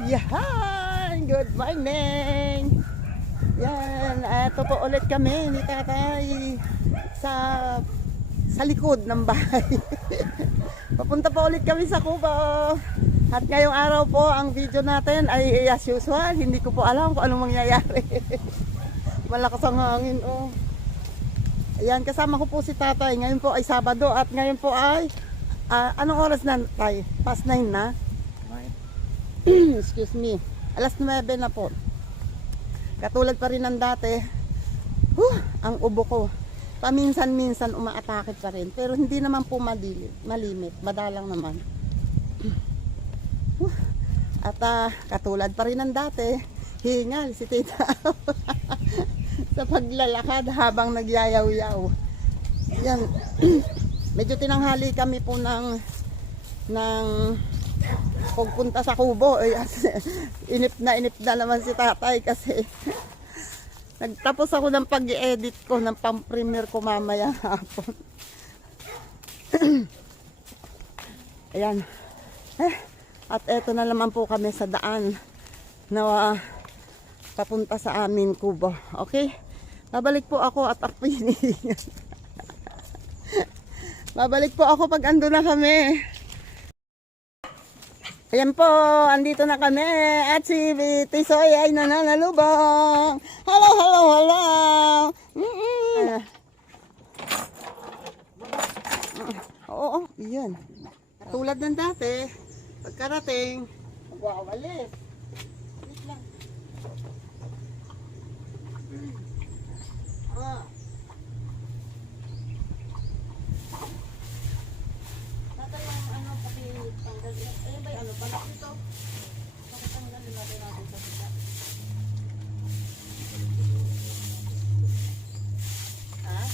Yan, good morning. Yan, eto po ulit kami ni tatay sa likod ng bahay. Papunta pa ulit kami sa Cuba. At ngayong araw po ang video natin ay as usual. Hindi ko po alam kung anong mangyayari. Malakas ang hangin oh. Ayan, kasama ko po si tatay. Ngayon po ay Sabado at ngayon po ay anong oras na tay? Past 9 na? Excuse me. Alas 9 na po. Katulad pa rin ng dati. Ang ubo ko. Paminsan-minsan umaatake pa rin. Pero hindi naman po malimit. Madalang naman. At katulad pa rin ng dati. Hingal si tita. Sa paglalakad habang nagyayaw-yaw. Yan. Medyo tinanghali kami po ng pagpunta sa Kubo. Inip na naman si tatay kasi nagtapos ako ng pag-i-edit ko ng pang-premiere ko mamaya hapon. Ayan. At eto na naman po kami sa daan na papunta sa amin Kubo. Okay? Babalik po ako at ako hinihingan. Babalik po ako pag ando na kami. Ayan po, andito na kami at si Tisoy ay nananalubong. Hello, hello, hello. Oo, yan. Tulad ng dati, pagkarating, magwawalis. Wait lang. Tatay yung ano, pati tanggal. Ayun ba yung ano, panak ito? Bakit ang lalagay natin sa sisa? Ha?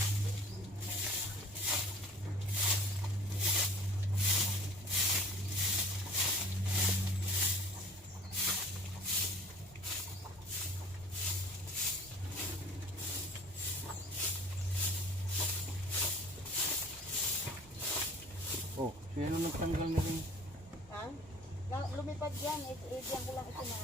Oh, sino nagtanggal na rin? Ha? Lumipad yan, diyan ko lang ito na.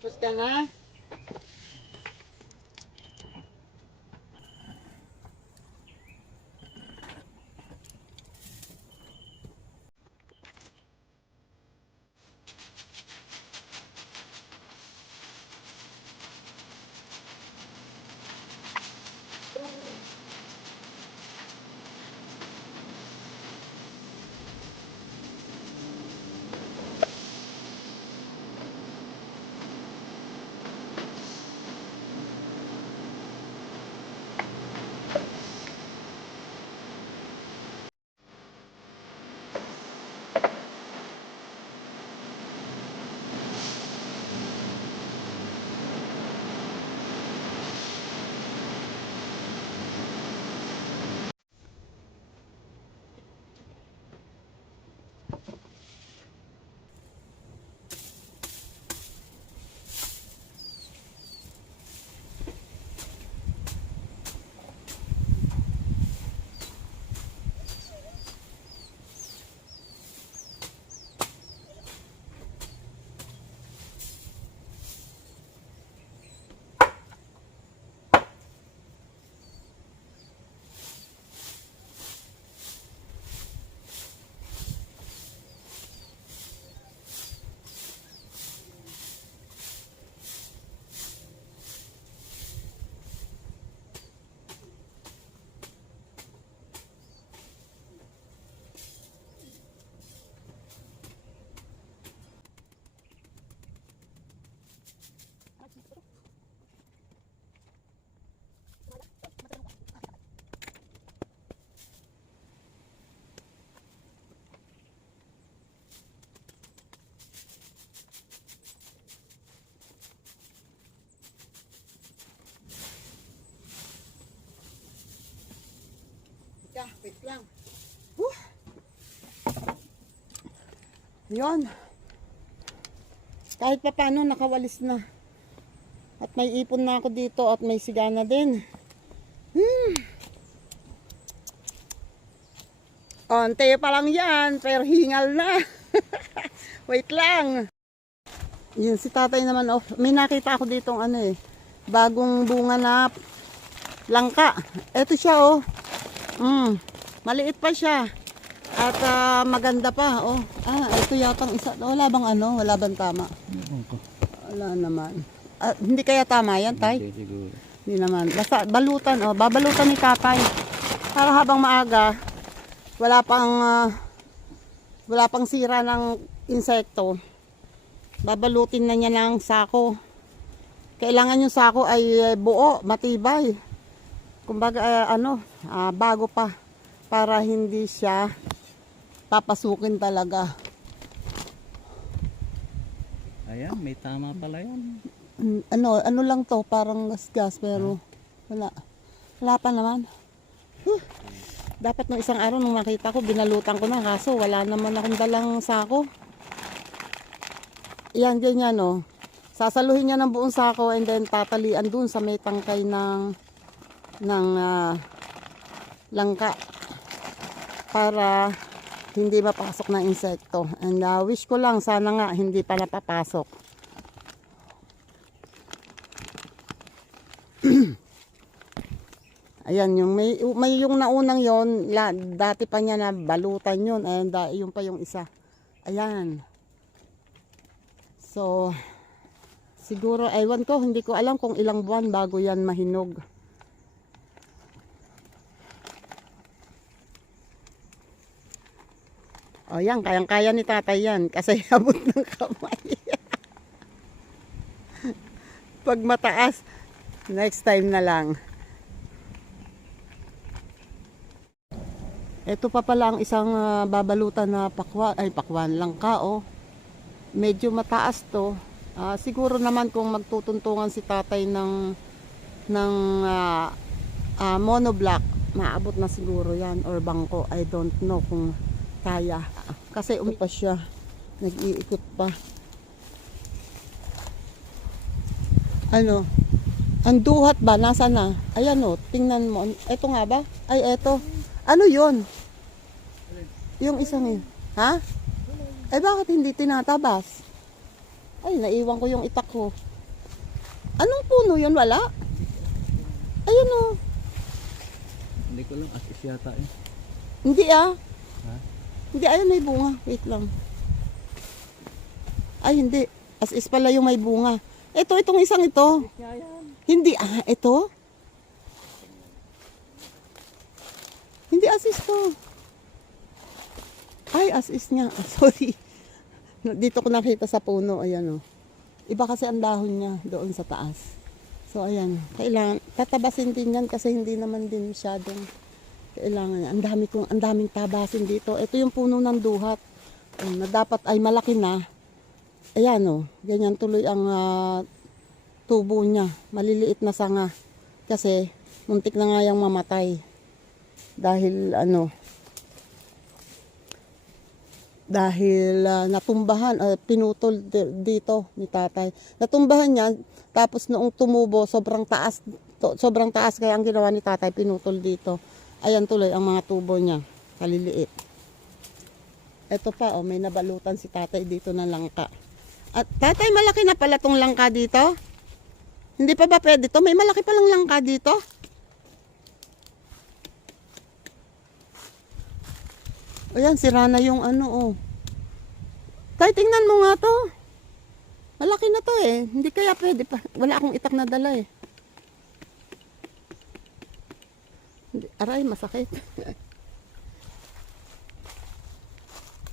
Tapos ka na? Teka, wait lang. Whew. Yun. Kahit pa paano nakawalis na. At may ipon na ako dito at may sigana din. Onte pa lang yan, pero hingal na. Wait lang. Yun si tatay naman, oh, may nakita ako ditong ano eh, bagong bunga na langka. Eto siya oh. Maliit pa siya. At maganda pa, oh. Ito yatang isa. Wala bang ano? Wala bang tama? Wala naman. Hindi kaya tama yan, tay? Siguro. Hindi naman. Basta balutan, oh. Babalutan ni tatay. Para habang maaga, wala pang sira ng insekto. Babalutin na niya ng sako. Kailangan yung sako ay buo, matibay. Kumbaga bago pa para hindi siya papasukin talaga. Ayan, may tama pala yan. Ano lang to, parang gas pero wala pa naman. Dapat nung isang araw nung nakita ko, binalutan ko na, kaso wala naman akong dalang sako. Yan, ganyan oh. Sasaluhin niya ng buong sako and then tatalian dun sa may tangkay ng langka para hindi mapasok ng insekto. And wish ko lang sana nga hindi pa napapasok. Ayan, yung may yung naunang yon, dati pa niya na balutan yun. Ayan, yung pa yung isa. Ayan. So, siguro, ewan ko, hindi ko alam kung ilang buwan bago yan mahinog. O yan, kayang-kaya ni tatay yan kasi abot ng kamay. Pag mataas, next time na lang. Ito pa pala ang isang babalutan na pakwan langka oh. Medyo mataas to. Siguro naman kung magtutuntungan si tatay ng monoblock, maabot na siguro yan or bangko. I don't know kung kaya. Kasi pa siya. Nag-iikot pa. Ano? Ang duhat ba? Nasa na? Ayan o. Tingnan mo. Ito nga ba? Ay, eto. Ano yun? Yung isang yun. Ha? Ay, bakit hindi tinatabas? Ay, naiwan ko yung itak ko. Anong puno yun? Wala? Ayan o. Hindi ko lang, as is yata eh. Hindi ah. Ha? Hindi, ayun may bunga. Wait lang. Ay, hindi. As is pala yung may bunga. Itong isang ito. Hindi, ito? Hindi as is to. Ay, as is nga. Sorry. Dito ko nakita sa puno. Ayan o. Iba kasi ang dahon niya doon sa taas. So, ayan. Kailangan, tatabasin din yan kasi hindi naman din masyadong kailangan. Ang daming tabasin dito. Ito yung puno ng duhat. Na dapat ay malaki na. Ayan o. Ganyan tuloy ang tubo niya. Maliliit na sanga. Kasi, muntik na nga yung mamatay. Dahil natumbahan, pinutol dito ni tatay. Natumbahan niya, tapos noong tumubo, sobrang taas kaya ang ginawa ni tatay, pinutol dito. Ayan tuloy ang mga tubo niya, kaliliit. Ito pa, may nabalutan si tatay dito ng langka. At tatay, malaki na pala tong langka dito? Hindi pa ba pwede to? May malaki palang langka dito? Ayan, sira na yung Tay, tingnan mo nga to. Malaki na to eh. Hindi kaya pwede pa. Wala akong itak na dala eh. Aray, masakit.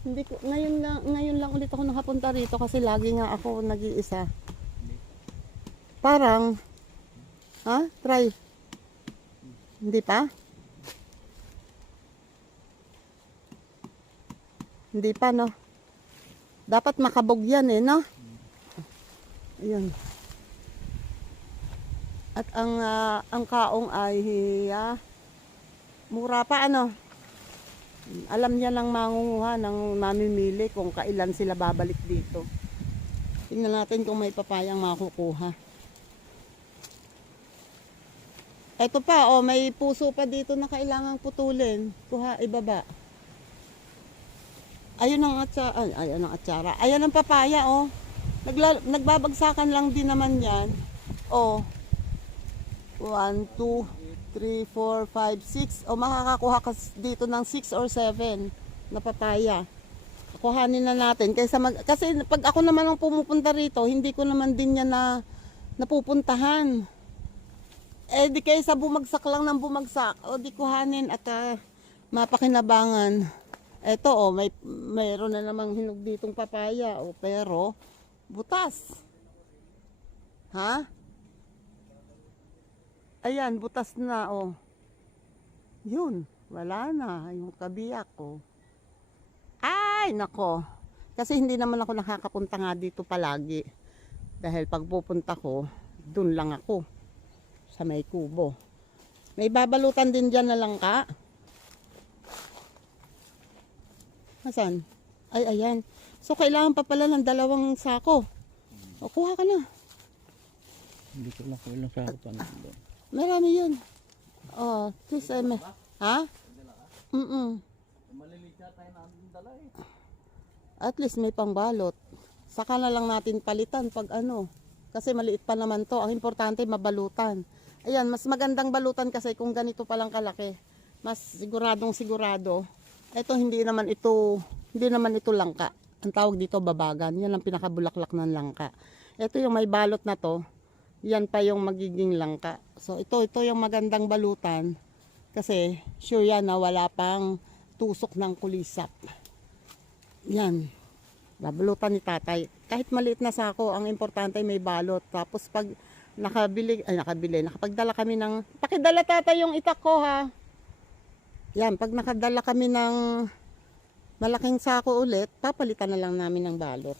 Hindi ko, ngayon lang ulit ako nakapunta rito kasi lagi nga ako nag-iisa. Parang, try. Hindi pa? Hindi pa, no? Dapat makabog yan, eh, no? Ayan. At ang kaong ay Mura pa ano. Alam niya lang mangunguha ng mamimili kung kailan sila babalik dito. Tingnan natin kung may papayang makukuha. Eto pa, oh, may puso pa dito na kailangang putulin. Kuha, ibaba. Ayun ang atsara. Ayun ang atsara. Ayan ang papaya, oh. Nagbabagsakan lang din naman yan. Oh. 1, 2, 3, 4, 5, 6. O makakakuha ka dito ng 6 or 7 na papaya. Kuhanin na natin. Kasi pag ako naman ang pumupunta rito, hindi ko naman din yan na napupuntahan. Eh di kaysa bumagsak lang ng bumagsak. O di kuhanin at mapakinabangan. Eto mayroon na namang hinog ditong papaya. O pero, butas. Ha? Ayan, butas na, oh. Yun, wala na. Yung kabiyak, oh. Ay, nako. Kasi hindi naman ako nakakapunta nga dito palagi. Dahil pag pupunta ko, dun lang ako. Sa may kubo. May babalutan din dyan na langka. Asan? Ay, ayan. So, kailangan pa pala ng 2 sako. O, kuha ka na. Hindi ko lang kung ilang sako pa nandun. Marami yun. Oh, this ha? Maliliit tayo na ang dala eh. At least may pangbalot. Saka na lang natin palitan pag ano. Kasi maliit pa naman to. Ang importante mabalutan. Ayan, mas magandang balutan kasi kung ganito palang kalaki. Mas siguradong sigurado. Ito hindi naman ito langka. Ang tawag dito babagan. Yan ang pinakabulaklak ng langka. Ito yung may balot na to. Yan pa yung magiging langka. So ito yung magandang balutan. Kasi sure yan na wala pang tusok ng kulisap. Yan. Babalutan ni tatay. Kahit maliit na sako, ang importante may balot. Tapos pag nakapagdala kami ng, pakidala tatay yung itak ko ha. Yan, pag nakadala kami ng malaking sako ulit, papalitan na lang namin ng balot.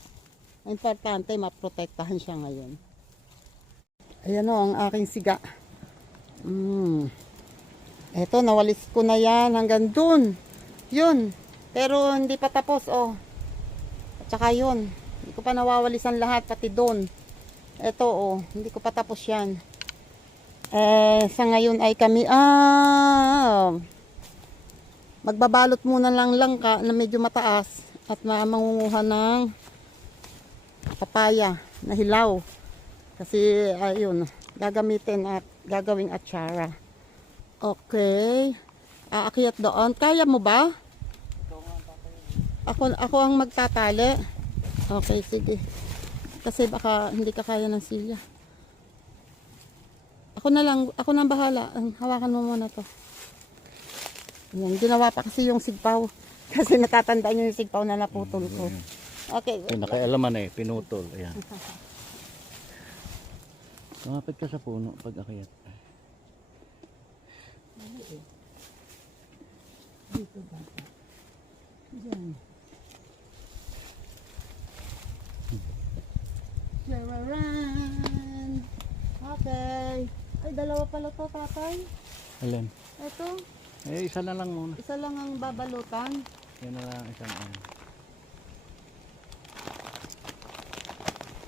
Ang importante, maprotektahan siya ngayon. Ayan o, ang aking siga. Eto, nawalis ko na yan hanggang dun. Yun. Pero hindi pa tapos, oh. At saka yun. Hindi ko pa nawawalisan lahat, pati dun. Eto, oh. Hindi ko pa tapos yan. Sa ngayon ay kami, magbabalot muna lang langka na medyo mataas at mangunguha ng papaya na hilaw. Kasi ayun, gagamitin at gagawing atsara. Okay. Aakyat doon. Kaya mo ba? Ako ang magtatali. Okay, sige. Kasi baka hindi ka kaya ng silya. Ako nang bahala. Hawakan mo muna to. Yan, ginawa pa kasi yung sigpaw. Kasi natatandaan nyo yung sigpaw na naputol ko. Okay. Yung nakailaman eh, pinutol. Ayan. Lumapit ka sa puno pag akyat. Dito ba? Diyan. Charan! Okay. Ay, dalawa pala to, tatay. Alin? Ito. Eh, isa na lang muna. Isa lang ang babalutan. Yan na lang isang ano.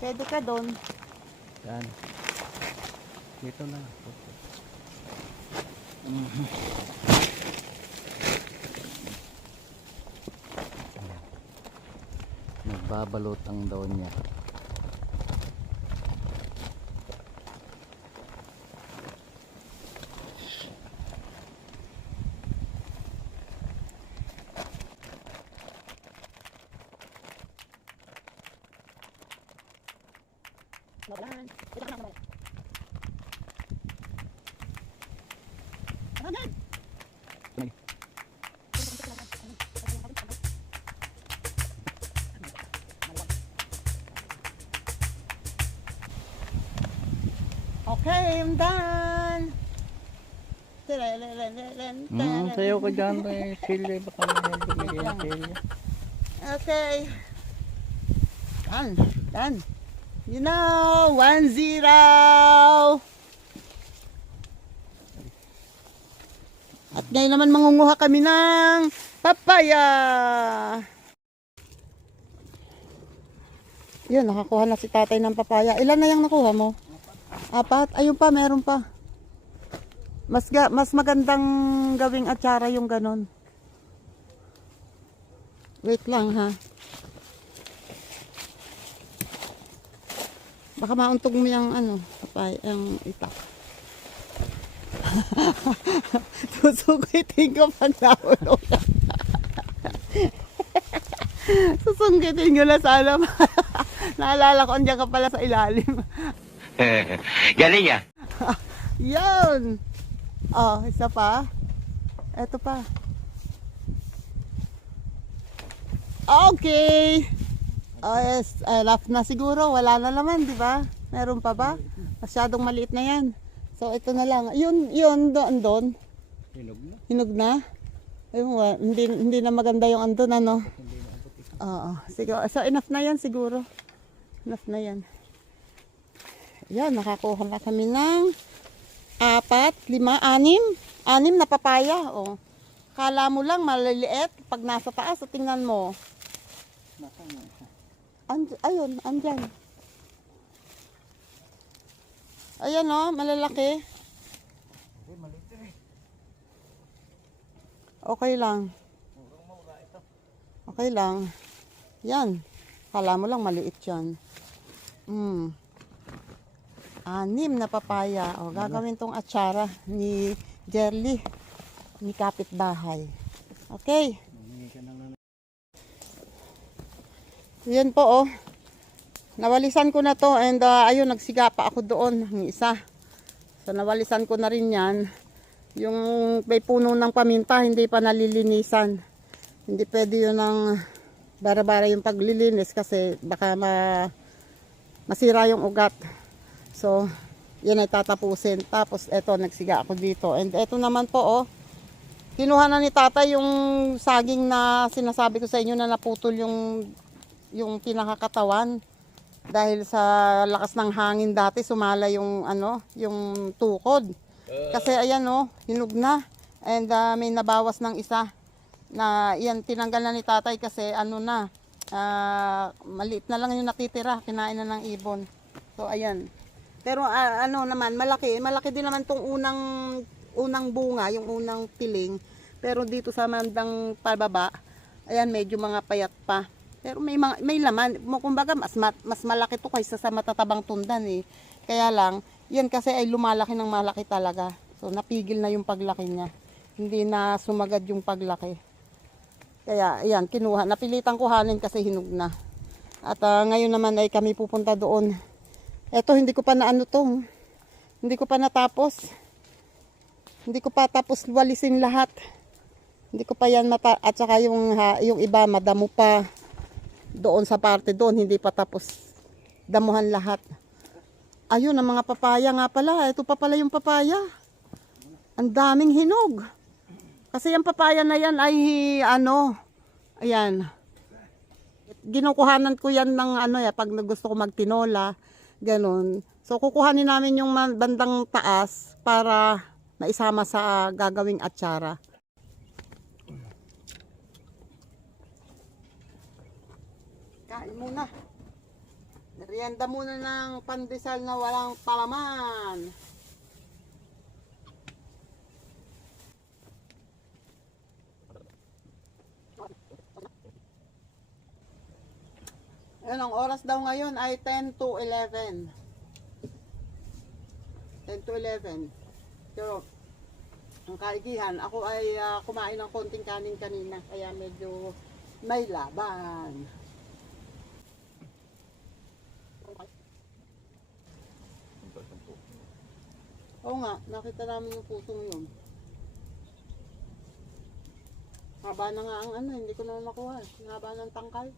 Pwede ka doon. Yan. Dito na. Nagbabalot ang daw niya. Okay, I'm done. Sayaw ka dyan eh. Silya, baka may bumigay ng silya. Okay. Done. You know, 1-0. At ngayon naman mangunguha kami ng papaya. Yun, nakakuha na si tatay ng papaya. Ilan na yung nakuha mo? 4? Ayun pa, meron pa. Mas magandang gawing atsara yung ganon. Wait lang ha. Baka mauntog mo yung ano, papaya, yung itak. Susugitin ko pag nahulog. Susungkitin ko na sana. Naalala ko, andiyan ka pala sa ilalim. Galing ya. Yun! Oh, isa pa. Eto pa. Okay! Oh, yes. Enough na siguro. Wala na naman, di ba? Meron pa ba? Masyadong maliit na yan. So, ito na lang. Yun, doon. Hinog na? Ayun, hindi na maganda yung andun, ano? Oo. Siguro. So, enough na yan siguro. Enough na yan. Yan, nakakuha na kami ng 4, 5, 6 na papaya. Oh. Kala mo lang maliliit pag nasa taas. So, tingnan mo. Ayun, andyan. Ayan oh, malalaki. Okay lang. Okay lang. Yan. Kala mo lang maliit yan. 6 na papaya. O, gagawin tong atsara ni Jerly, ni kapitbahay. Okay. Yan po oh. Nawalisan ko na to and ayun, nagsiga pa ako doon ng isa. So nawalisan ko na rin yan. Yung may puno ng paminta, hindi pa nalilinisan. Hindi pwede yun ng bara-bara yung paglilinis kasi baka masira yung ugat. So, yan ay tatapusin. Tapos, eto, nagsiga ako dito. And eto naman po, oh. Kinuha na ni tatay yung saging na sinasabi ko sa inyo na naputol yung pinakakatawan. Dahil sa lakas ng hangin dati, sumala yung, yung tukod. Kasi, ayan, oh, hinog na. And may nabawas ng isa. Na, yan, tinanggal na ni tatay kasi, maliit na lang yung natitira. Kinain na ng ibon. So, ayan. Pero naman, malaki din naman tong unang bunga, yung unang piling. Pero dito sa mandang pababa, ayan, medyo mga payat pa. Pero may laman, kumbaga mas malaki to kaysa sa matatabang tundan eh. Kaya lang, yan kasi ay lumalaki ng malaki talaga. So napigil na yung paglaki niya. Hindi na sumagad yung paglaki. Kaya ayan, napilitan kuhanin kasi hinog na. At ngayon naman ay kami pupunta doon. Eto, hindi ko pa hindi ko pa natapos. Hindi ko pa tapos walisin lahat. Hindi ko pa yan at saka yung iba madamo pa doon sa parte doon, hindi pa tapos damuhan lahat. Ayun, ang mga papaya nga pala. Ito pa pala yung papaya. Ang daming hinog. Kasi yung papaya na yan ay ayan. Ginukuhanan ko yan ng pag gusto ko magtinola. Ganon. So, kukuhanin namin yung bandang taas para maisama sa gagawing atsara. Kain muna. Merienda muna ng pandesal na walang palaman. Ayun, ang oras daw ngayon ay 10 to 11. 10 to 11. So, ang kaigihan, ako ay kumain ng konting kanin kanina. Kaya medyo may laban. Oo nga, nakita namin yung pusong yun. Haba na nga ang hindi ko na nakuha. Haba ng tangkal.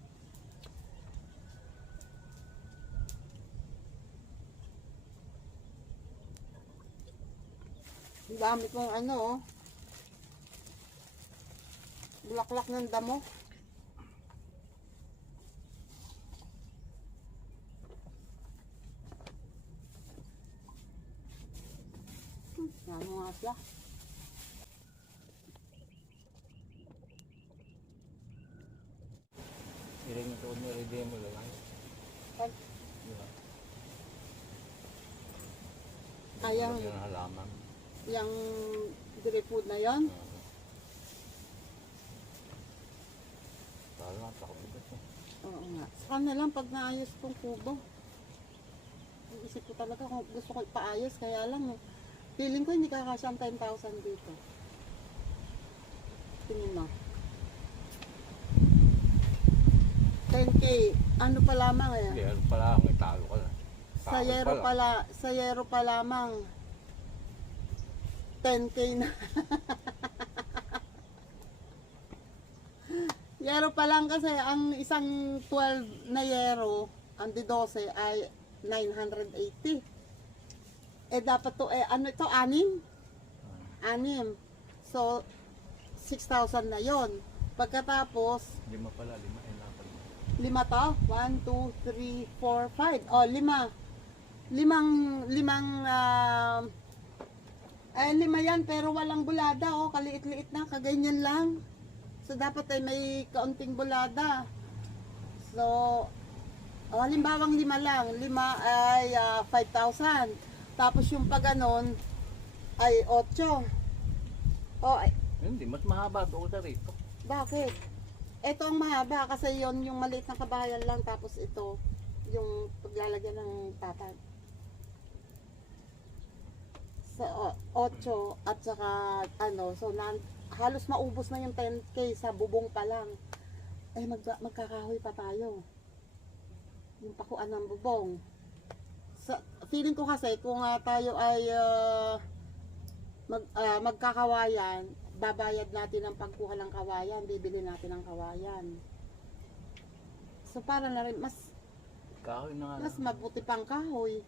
Ang dami kong bulaklak ng damo. Ano nga siya? Ito ni-redeem mo lang. Ayang, Yung halaman. yung dry food na yon. Kala nga, pakubigat eh. Oo nga. Sa kanila lang pag naayos tong kubo. Isip ko talaga kung gusto ko ipaayos, kaya lang feeling ko hindi kakasya ang 10,000 dito. Tingin mo. 10K, ano pa lamang eh. Hindi, ano pala, may talo ka na. Sa yero pa lamang 10K na. Yero pa lang kasi ang isang 12 na yero, ang di 12 ay 980. Eh dapat to ano ito, 6? 6. So 6,000 na 'yon. Pagkatapos 5 pala, 5 eh, dapat. 5 to? 1, 2, 3, 4, 5. Oh, 5. Limang 5 yan pero walang bulada, oh, kaliit-liit na, kaganyan lang. So dapat ay may kaunting bulada. So halimbawang 5 lang, 5 ay 5,000. Tapos yung pag ganon ay 8. Oh, ay, Hindi, mas mahaba doon sa rito. bakit? Ito ang mahaba kasi yon yung maliit na kabayan lang, tapos ito yung paglalagyan ng tatag. Sa 8 at saka ano, so halos maubos na yung 10K sa bubong pa lang. Eh magkakahoy pa tayo. Yung pakuan ng bubong. Feeling ko kasi kung tayo ay magkakawayan, babayad natin ang pagkuha ng kawayan, bibili natin ng kawayan. So para na rin mas Kahoy na nga. mas mabuti pang kahoy.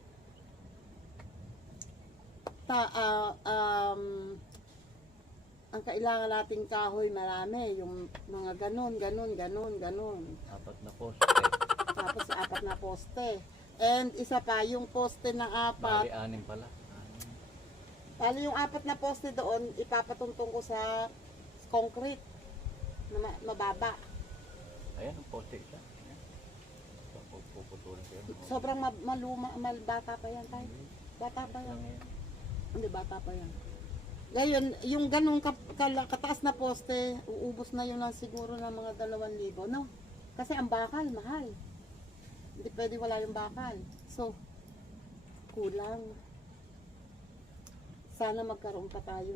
Ang kailangan nating kahoy marami, yung mga ganon. Apat na poste. Tapos 4 na poste. And isa pa, yung poste ng 4, Bali, 6 pala. bali yung 4 na poste doon, ipapatuntong ko sa concrete na mababa. Ayan, ang poste isa. Ayan. Puputulin ko yan. Sobrang bata pa yan tayo. Bata pa yan. Hindi, bata pa yan. Ngayon, yung ganong kataas na poste, uubos na yun ng siguro ng mga 2,000, no? Kasi ang bakal, mahal. Hindi pwede wala yung bakal. So, kulang. Sana magkaroon pa tayo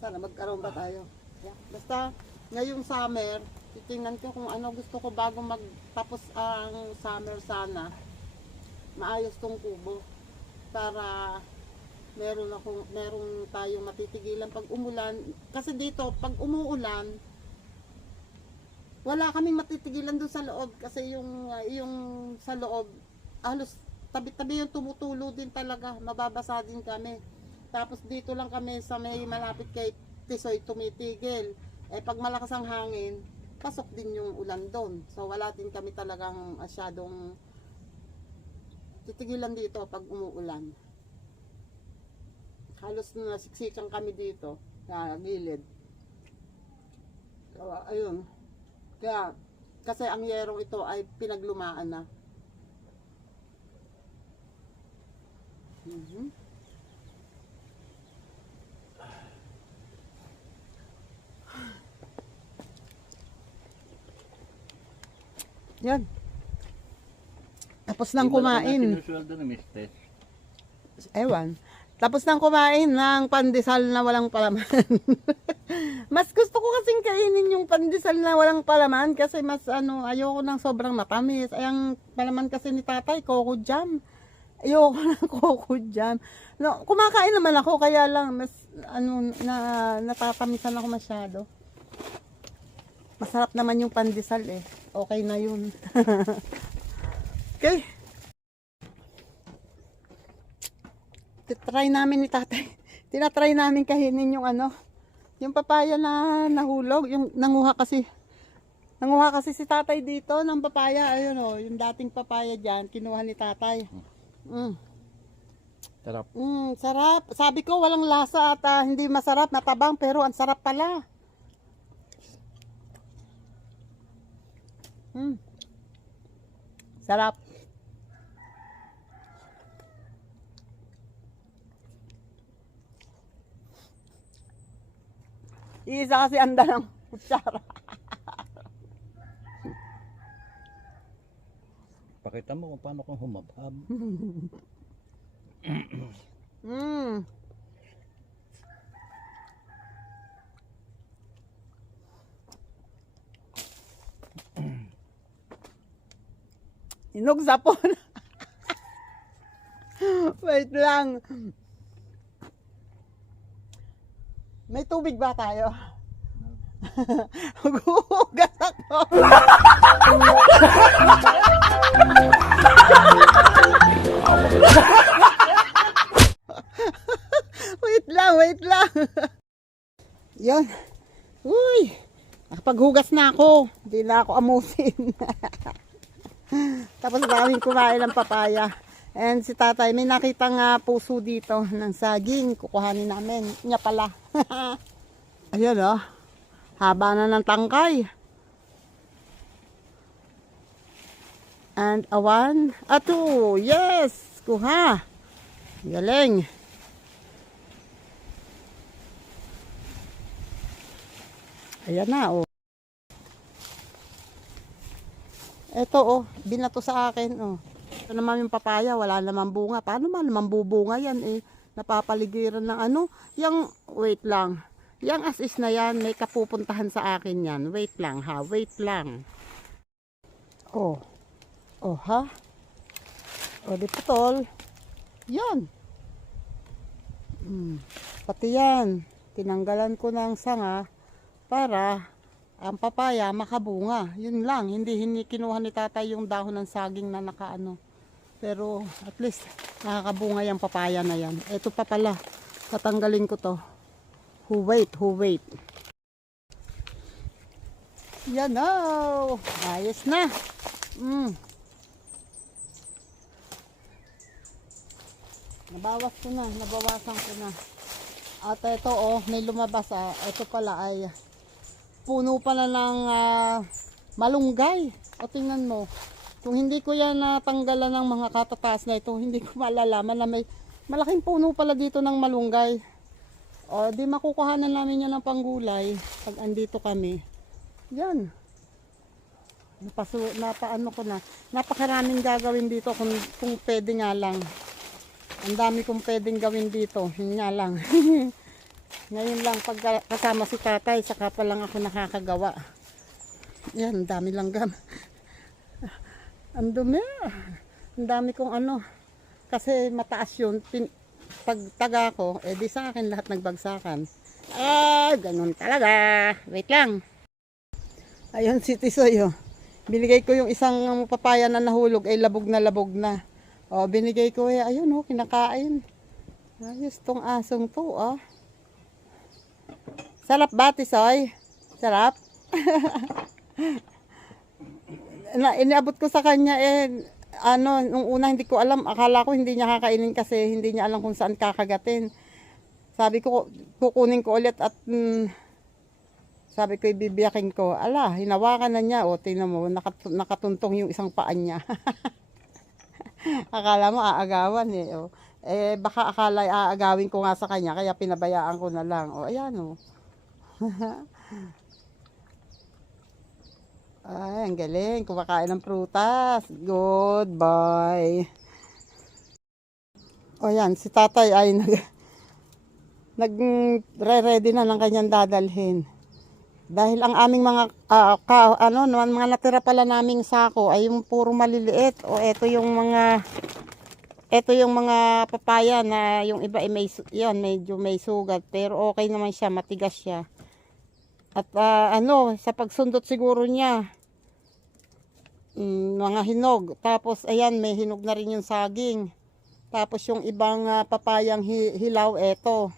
sana magkaroon pa tayo. Yeah. Basta, ngayong summer, titingnan ko kung ano gusto ko bago magtapos ang summer sana. Maayos tong kubo para meron tayong matitigilan pag umulan kasi dito pag umuulan wala kaming matitigilan doon sa loob kasi yung sa loob halos tabi-tabi yung tumutulo din talaga, mababasa din kami. Tapos dito lang kami sa may malapit kay Tisoy tumitigil. Eh pag malakas ang hangin pasok din yung ulan doon, so wala din kami talagang masyadong titigilan dito pag umuulan. Halos nasiksikan kami dito sa gilid. So, ayun. Kaya, kasi ang yerong ito ay pinaglumaan na. Yan. Tapos nang kumain. Sinusweldo ni Mister. Ewan. Tapos nang kumain ng pandesal na walang palaman. Mas gusto ko kasing kainin yung pandesal na walang palaman kasi mas ayoko ng sobrang matamis. Ay ang palaman kasi ni tatay, coco jam. Ayoko ng coco jam. No, kumakain naman ako kaya lang mas natatamisan ako masyado. Masarap naman yung pandesal eh. Okay na yun. Okay. Try namin ni tatay. Tinatry namin kainin yung yung papaya na nahulog, yung nanguha kasi si tatay dito ng papaya, ayun yung dating papaya diyan, kinuha ni tatay. Sarap. Sarap. Sabi ko walang lasa at hindi masarap, natabang pero ang sarap pala. Sarap. Iisa kasi anda ng kutsara. Pakita mo kung paano kung humabhab. Mm. Inog sapon. Wait lang. May tubig ba tayo? Hugas ako. Wait lang. Yan. Uy, nakapaghugas na ako. Hindi na ako amusin. Tapos daming kumain ng papaya. And si tatay, may nakitang puso dito ng saging. Kukuhanin namin. Niya pala. Ayan oh. Haba na ng tangkay. And a 1, a 2. Yes! Kuha. Galing. Ayan na oh. Ito oh, binato sa akin oh. Ito naman yung papaya, wala naman bunga. Paano man naman bubunga yan eh? Napapaligiran ng ano. Yang, wait lang. Yang as is na yan, may kapupuntahan sa akin yan. Wait lang ha, wait lang. Oh. Oh ha? Oh, di putol. Yan. Pati yan. Tinanggalan ko ng sanga para ang papaya makabunga. Yun lang, hindi kinuha ni tatay yung dahon ng saging na nakaano. Pero at least nakakabunga yung papaya na yan. Ito pa pala, tatanggalin ko to. Who wait. Yan o. Ayos na. Nabawasan ko na. At ito oh, may lumabas ito pala ay puno pala ng malunggay. O tingnan mo. Kung hindi ko yan natanggalan ng mga katataas na ito, hindi ko malalaman na may malaking puno pala dito ng malunggay. O di makukuhanan namin yan ng panggulay pag andito kami. Yan. Napaano ko na. Napakaraming gagawin dito kung pwede nga lang. Ang dami kong pwedeng gawin dito. Yun nga lang. Ngayon lang pag kasama si tatay, saka pa lang ako nakakagawa. Yan, dami langgam. Ang dumi. Ang dami kong ano. Kasi mataas yun. Pag taga ko, di sa akin lahat nagbagsakan. Ganun talaga. Wait lang. Ayun si Tisoy. Binigay ko yung isang papaya na nahulog, labog na. O, binigay ko ayun kinakain. Ayos tong asong to Sarap ba, Tisoy? Sarap? Iniabot ko sa kanya nung una hindi ko alam, akala ko hindi niya kakainin kasi hindi niya alam kung saan kakagatin. Sabi ko, kukunin ko ulit at sabi ko ibibiyakin ko. Ala, hinawakan na niya. O, tingnan mo, nakatuntong yung isang paan niya. Akala mo aagawan O. Baka akala aagawin ko nga sa kanya, kaya pinabayaan ko na lang. O, ayan o. Ay, ang galing. Kumakain ng prutas. Goodbye. O yan, si tatay ay nagre-ready na ng kanyang dadalhin. Dahil ang aming mga mga natira pala naming sako ay yung puro maliliit. O ito yung mga papaya na yung iba ay medyo may sugat, pero okay naman siya, matigas siya. At sa pagsundot siguro niya, mga hinog. Tapos ayan, may hinog na rin yung saging. Tapos yung ibang papayang hilaw, eto.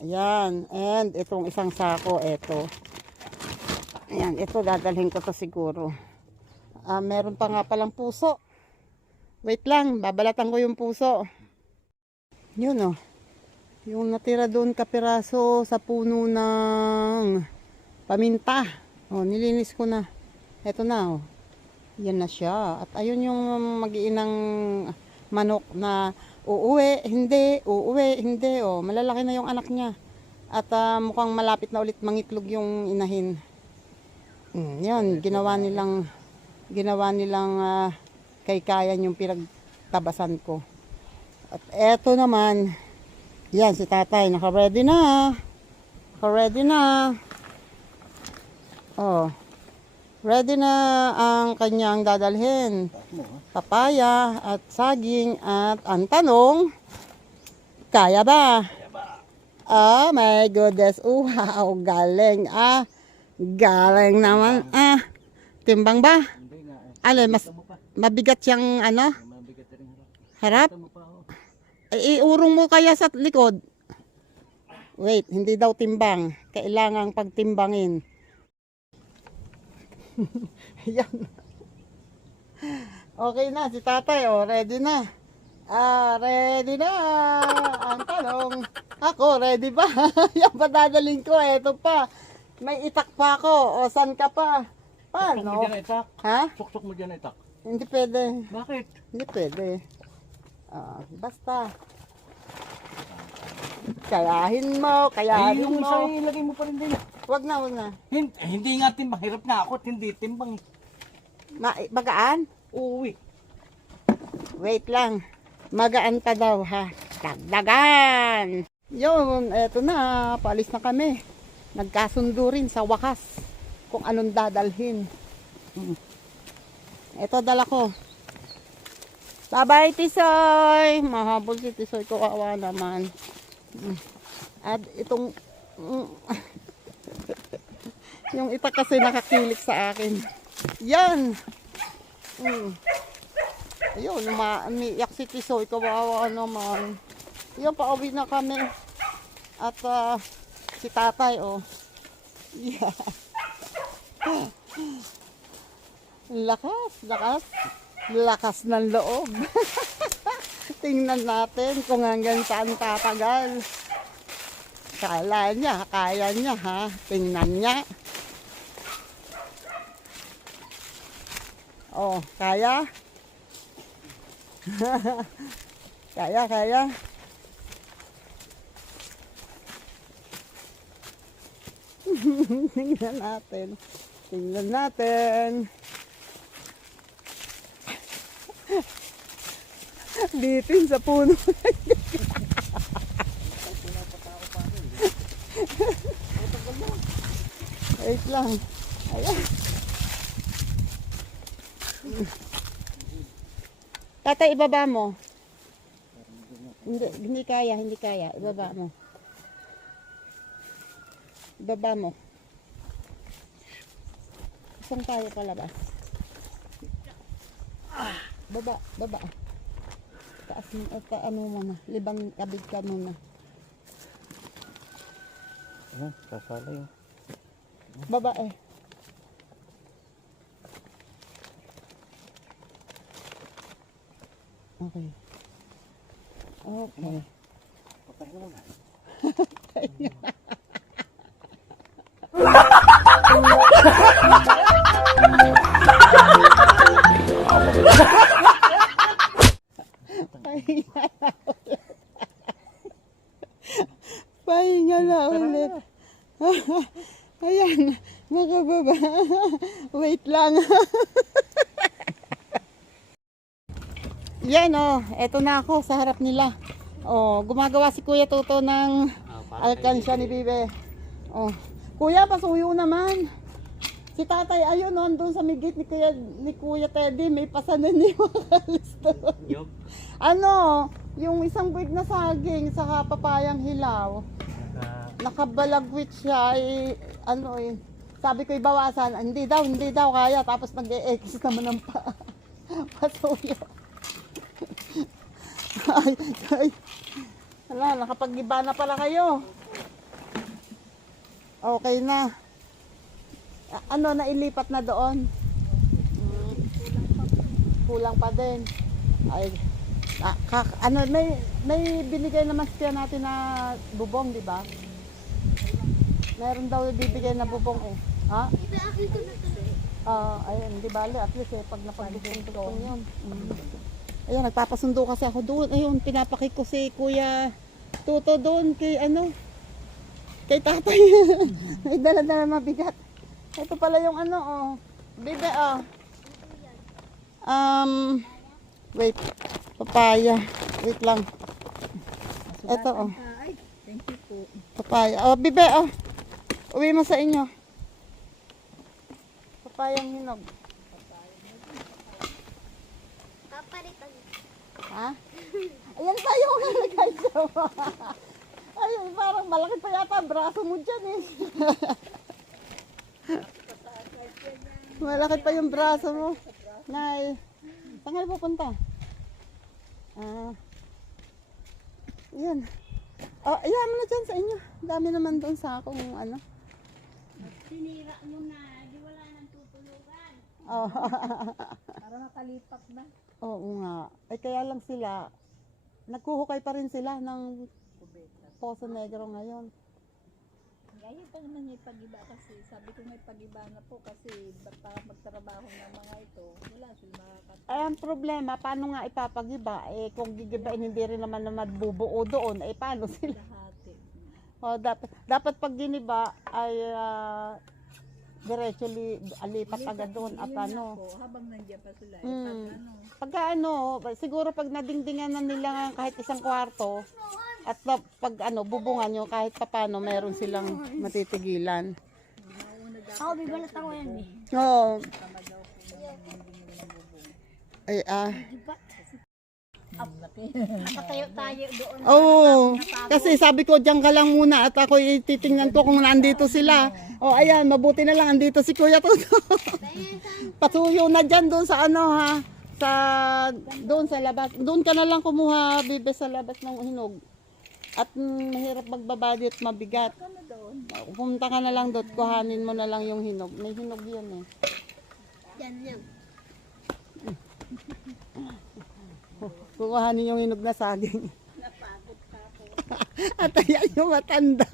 Ayan, and itong isang sako, eto. Ayan, ito dadalhin ko to siguro. Meron pa nga palang puso. Wait lang, babalatan ko yung puso. Yun yung natira doon kapiraso sa puno ng paminta. Nilinis ko na. Ito na Yan na siya. At ayun yung mag-iinang manok na uuwi, hindi, uuwi, hindi. Oh, malalaki na yung anak niya. At mukhang malapit na ulit mangitlog yung inahin. Yan, ginawa nilang kay Kayan yung pinagtabasan ko. At eto naman, yan si tatay, naka-ready na. Naka-ready na. Oh. Ready na ang kanyang dadalhin. Papaya at saging at ang tanong, kaya ba? Oh my goodness. Wow, galing. Galing naman. Timbang ba? Alin, mas mabigat yung ano? Harap? Iurong mo kaya sa likod. Wait, hindi daw timbang. Kailangang pagtimbangin. Yan. Okay na, si tatay, ready na. Ready na. Ang tanong, ako, ready ba? Yan pa dadalhin ko, eto pa. May itak pa ako, saan ka pa? Paano? Suksok mo dyan itak. Ha? Suksok mo dyan itak. Hindi pwede. Bakit? Hindi pwede. Basta. Kayahin mo, kayahin yung mo. isa ilagay mo pa rin din. Wag na, wag na. Hindi nga timbang. Hirap na ako at hindi timbang. Magaan? Uwi. Wait lang. Magaan pa daw ha. Dagdagan. Yun, eto na. Paalis na kami. Nagkasundo rin sa wakas kung anong dadalhin. Eto dala ko. Bye-bye, Tisoy. Mahabol si Tisoy. Kawawa naman. At itong yung itak kasi nakakilik sa akin. Yan. Ayun, umiiyak si Tisoy. Kawawa naman. Yan, pauwi na kami. At si tatay, Yeah. Lakas ng loob. Tingnan natin kung hanggang saan tatagal. Kaya niya ha. Tingnan niya. Kaya? Kaya. Tingnan natin. Bitin sa puno. Wait lang. Ayan. Tatay, ibaba mo. Hindi kaya. Ibaba mo. Saan tayo palabas? Baba. Taas mo, ano muna. Libang kabig ka muna. Sasala yun. Baba Okay. Patay mo na. Pahinga na ulit. Ayan, nakababa. Wait lang. Yan eto na ako sa harap nila. Gumagawa si Kuya Toto ng alkansya ni Bibe. Kuya, pasuyo naman. Si tatay, ayun, andun sa may gate ni Kuya Teddy, may pasanan niya makalisto. Yung isang buwig na saging, saka papayang hilaw. Nakabalagwit siya, sabi ko ibawasan, hindi daw kaya, tapos nag-e-X naman ng pasuyo. Nakapag-iba na pala kayo. Okay na. Nailipat na doon? Kulang pa din. May binigay naman siya natin na bubong, di ba? Meron daw bibigay na bubong Ha? Ayun, di bale, at least pag napagdugtong yun. Ayun, nagpapasundo kasi ako doon. Ayun, pinapakik ko si Kuya Tuto doon kay kay tatay. May dala-dala mabigat. Ito pala yung bibe, wait, papaya. Wait lang. Ito, Ay, thank you po. papaya. Bibe, uwi mo sa inyo. Papayang hinog. Paparitan. Ha? Ayan tayo guys. Ayun, parang malaki pa yata ang braso mo dyan eh. Malaki pa yung braso mo. Nay, saan kayo pupunta? Yan. Ayan mo na dyan sa inyo. Dami naman doon sa akong Sinira mo na, di wala nang tutulugan. Oh. Para nakalipat na. Oo nga. Ay kaya lang sila, nagkuhukay pa rin sila ng Poso Negro ngayon. Gaya pa naman yung pag-iba kasi sabi ko may pag-iba na po kasi para magtrabaho ng mga ito, wala sila makakatawa. Ay, ang problema, paano nga ipapagiba? Kung gigibain hindi rin naman na mabubuo doon, paano sila? Lahati. Dapat pag giniba ay diretso lipat agad doon at Po, habang nandiyan pa sila, pagka siguro pag nadingdingan na nila kahit isang kwarto at pag bubungan nyo kahit papano meron silang matitigilan. Ako, bibalat ako yan eh. Oo. Nakatayo tayo doon. Oo, kasi sabi ko diyan ka lang muna at ako titingnan ko kung nandito sila. Ayan, mabuti na lang andito si Kuya Toto. Patuyo na diyan doon sa doon sa labas. Doon ka na lang kumuha, bibe, sa labas ng hinog. At mahirap magbabadi at mabigat. Pumunta ka na lang doon, kuhanin mo na lang yung hinog. May hinog yun eh. Yan. Kukuhanin yung hinog na saging. At ayan yung matanda.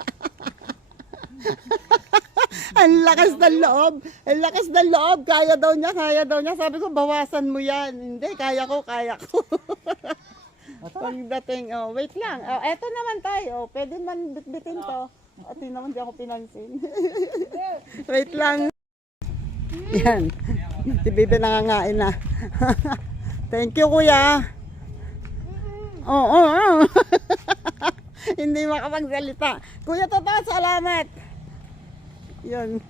Ang lakas ng loob. Ang lakas ng loob. Kaya daw niya. Sabi ko, bawasan mo yan. Hindi, kaya ko. Pagdating, wait lang. Eto naman tayo. Pwede man bitbitin to. At yun naman di ako pinansin. Wait lang. Yan. Si Bibi nangangain na. Thank you, Kuya. Oo. Hindi makapagsalita. Kuya Toto, salamat. Yun.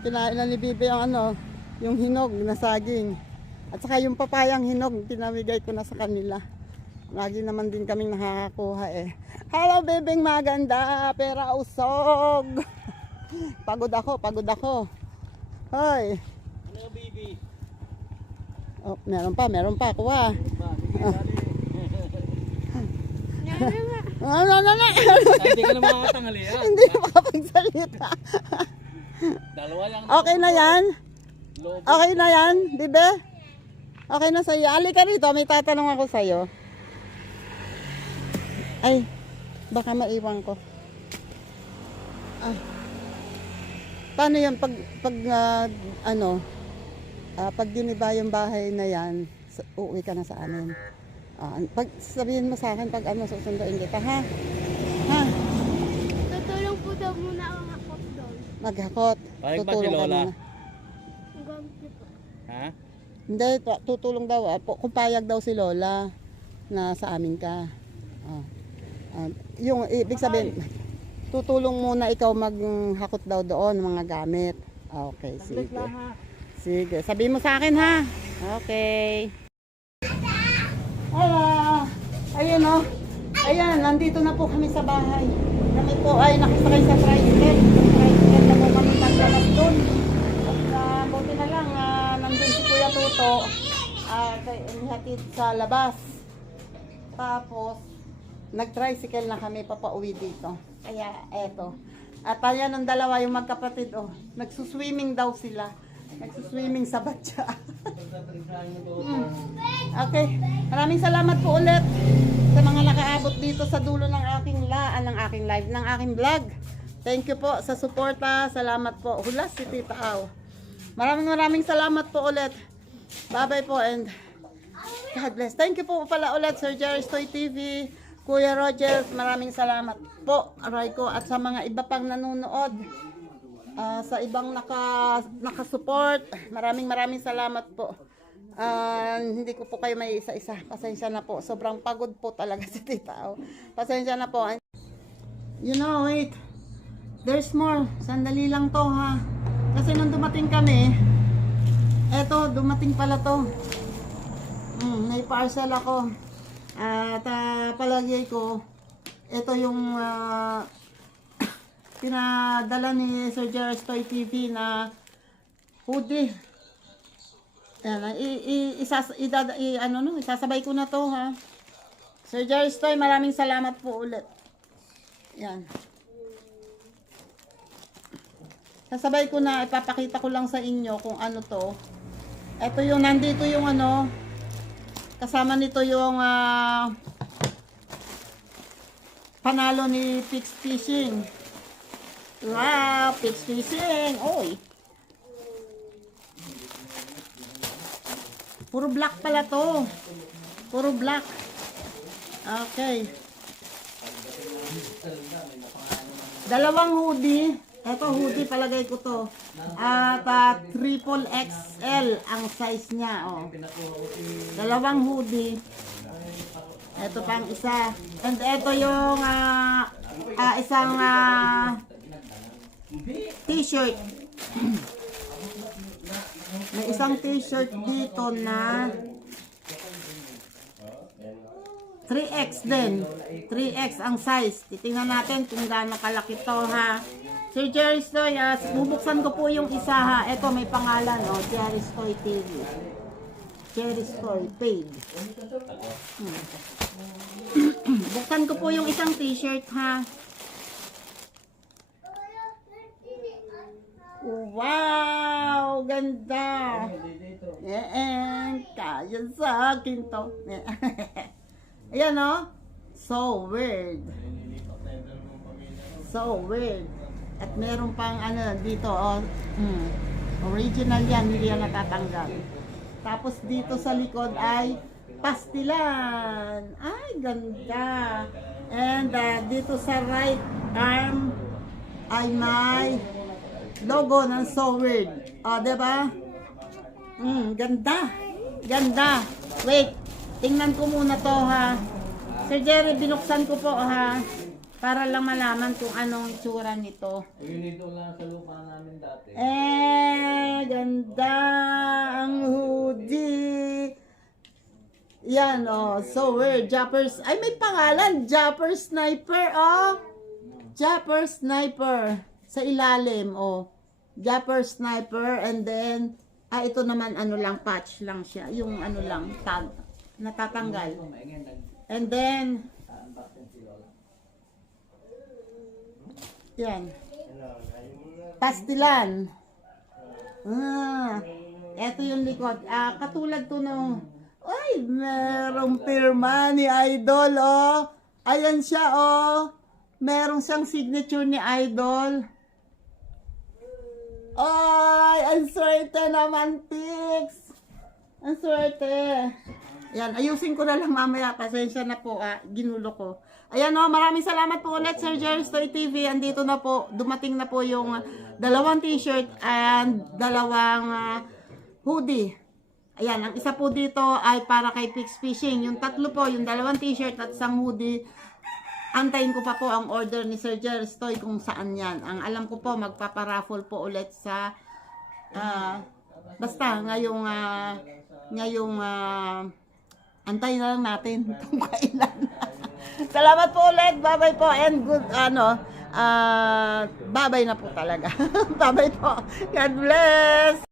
Kinain na ni Bibi yung hinog na saging. At saka yung papayang hinog, pinamigay ko na sa kanila. Lagi naman din kaming nakakakuha eh. Hello, Bibing maganda, pera usog. Pagod ako. Hoy. Ano baby? Meron pa, kuha. Hindi ka na makakatanghalian. Hindi makapagsalita. Dalawa lang. Okay na yan? Lobo. Okay na yan, Bibe? Okay na sa'yo. Halika rito, may tatanong ako sa'yo. Ay, baka maiwan ko. Paano yan pag giniba yung bahay na yan, uuwi ka na sa amin. Pag sabihin mo sa akin pag susunduin kita, ha? Ha? Tutulong po daw muna ang hakot doon. Maghakot. Parang ba si Tutulong ka Lola? muna. Ang gamit niyo po. Ha? Hindi, tutulong daw. Kung payag daw si Lola na sa amin ka. Yung ibig sabihin, tutulong muna ikaw maghakot daw doon mga gamit. Okay, sige. Sige, sabihin mo sa akin ha. Okay. Hello. Ayun o. Ayan, nandito na po kami sa bahay. Kami po ay nakasakay sa tricycle. Tricycle na po kami naglalap doon. At buti na lang, nandun si Kuya Tuto. Nihatid sa labas. Tapos, nag-tricycle na kami papauwi dito. Kaya, eto. At ayan ang dalawa, yung magkapatid, nagsuswimming daw sila. Nagsuswimming sa batya. Okay. Maraming salamat po ulit sa mga nakaabot dito sa dulo ng aking live, ng aking vlog. Thank you po sa suporta. Salamat po. Hulas si Tita Au. Maraming salamat po ulit. Bye-bye po and God bless. Thank you po pala ulit, Sir Jerry's Toy TV, Kuya Roger, maraming salamat po, Royco, at sa mga iba pang nanonood, sa ibang nakasupport, maraming salamat po. Hindi ko po kayo may isa-isa, pasensya na po, sobrang pagod po talaga si Tita Au. Pasensya na po. You know, wait, there's more, sandali lang to ha, kasi nung dumating kami, eto, dumating pala to. May parcel ako. At palagay ko, ito yung pinadala ni Sir Jerry's Toy TV na hoodie. Yan, isasabay ko na to ha. Sir Jerry's Toy, maraming salamat po ulit. Yan. Sasabay ko na, ipapakita ko lang sa inyo kung ano to. Ito yung, nandito yung ano, kasama nito yung panalo ni Pix Fishing. Wow, Pix Fishing. Oy. Puro black pala to. Puro black. Okay. Dalawang hoodie. Ito hoodie, palagay ko to. At triple XL ang size niya. Oh. Dalawang hoodie. Ito pang isa. And ito yung isang t-shirt. May isang t-shirt dito na 3X din. 3X ang size. Titingnan natin kung gaano kalaki to ha. Sir Jerry's Toy, bubuksan ko po yung isa ha. Ito may pangalan, oh, Jerry's Toy TV. Jerry's Toy paid. Buksan ko po yung isang t-shirt ha. Wow! Ganda! Kaya sa akin to. Ayan oh. So weird. So weird. At meron pang ano dito, oh, original yan, hindi yan natatanggal. Tapos dito sa likod ay pastilan. Ay, ganda. And dito sa right arm ay may logo ng So Weird. O, diba? Ganda. Ganda. Wait, tingnan ko muna to ha. Sir Jerry, binuksan ko po ha. Para lang malaman kung anong itsura nito. Dito lang sa lupa namin dati. Ganda ang hoodie. Yan, oh. So weird. Jappers. Ay, may pangalan. Japper Sniper, oh. Japper Sniper. Sa ilalim, oh. Japper Sniper. And then, ito naman, ano lang, patch lang siya. Yung ano lang, tag. Natatanggal. And then, yan. Pastilan. Ito yung likod. Katulad to no. Ay, merong pirma ni Idol, oh. Ayan siya, oh. Merong siyang signature ni Idol. Ay, ang swerte naman, Pix. Ang swerte. Yan, ayusin ko na lang mamaya. Pasensya na po, ginulo ko. Ayan o, maraming salamat po ulit, Sir Jerry's Toy TV. Andito na po, dumating na po yung dalawang t-shirt and dalawang hoodie. Ayan, ang isa po dito ay para kay Pix Fishing. Yung tatlo po, yung dalawang t-shirt at isang hoodie. Antayin ko pa po ang order ni Sir Jerry's Toy kung saan yan. Ang alam ko po, magpaparaffle po ulit sa basta ngayong antayin na lang natin kung kailan. Salamat po ulit. Bye-bye po and good bye-bye na po talaga. Bye-bye po. God bless.